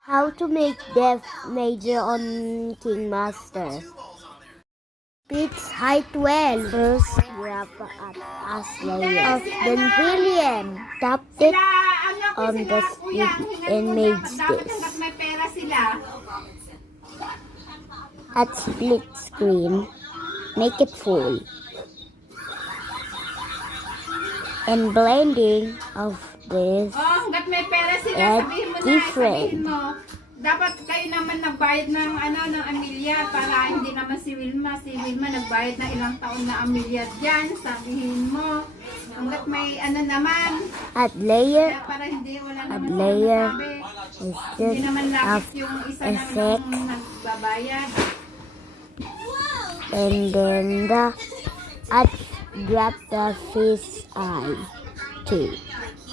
How to make Death Major on King Master. Pitch height 12. First, grab as layer of the helium. Tap it on the stick and make this. At split screen, make it full. And blending of this hanggat may pera sila, and sabihin mo na, different. sabihin mo. Dapat kayo naman nagbayad ng ng amilyar para hindi naman si Wilma. Si Wilma nagbayad na ilang taon na amilyar dyan. Sabihin mo. Hanggat may naman. Add layer. Kaya para hindi wala Add naman layer. Hindi Instead naman of lapis yung isa na effect. nagbabayad. And then grab the fish eye 2.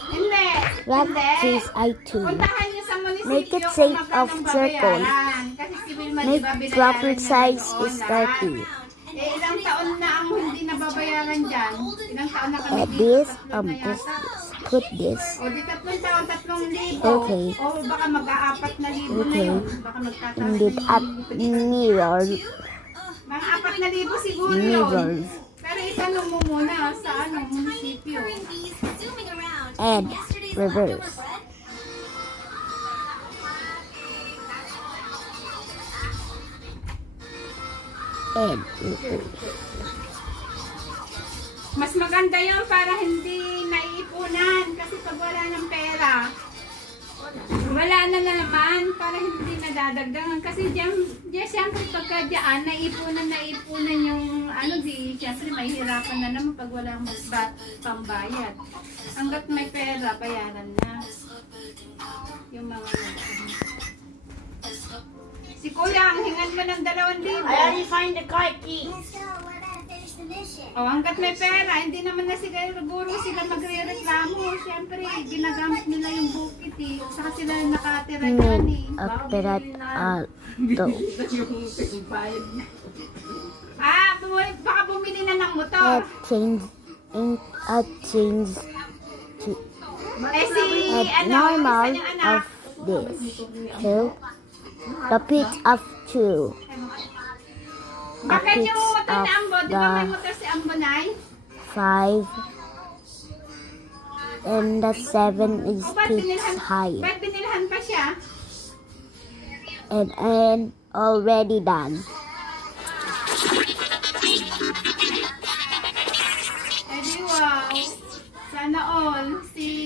Hindi. Grab Hindi. fish eye 2. Puntahan niyo sa munisipyo Make it kung shape magkano of circle. babayaran. Kasi si Wilma, Make diba, binayaran profit niya size noon is lahat. 30. Ilang taon na ang hindi nababayaran dyan? Ilang taon na kami Add dito? this, Tatlo na yata. put this. O di 3 taon, 3,000. Okay. O baka mag-a-4 na libo na Okay. yun. Baka magtataas And na then add yung mirror. mga 4,000 siguro yun. Mirrors. Pero itanong mo muna sa munisipyo. And reverse. And reverse. Mas maganda yun para hindi naiipunan. Kasi pag wala ng pera, wala na naman para hindi nadadagdagan. Kasi diyan siyempre pagka diyan, naipunan yung siyempre mahihirapan na naman pag walang pambayad. Hanggat may pera, bayaran na. Yung mga Si Kuya, ang hingan mo ng 2,000. I already find the car key. O, hanggat may pera, hindi naman na siguro sila magre-reklamo. Siyempre, ginagamit nila yung bukit eh. Saka sila nakatira dyan eh. After that, Baka bumili na ng motor. change to normal isa niyang anak. of this to the pitch of 2. Bakit pitch yung motor of ni Ambo? Di ba may the motor si Ambo, Nay? 5 and the 7 is O, ba't pitch binilhan, higher ba't binilhan pa siya? and already done. Eh di wow. Sana all. Si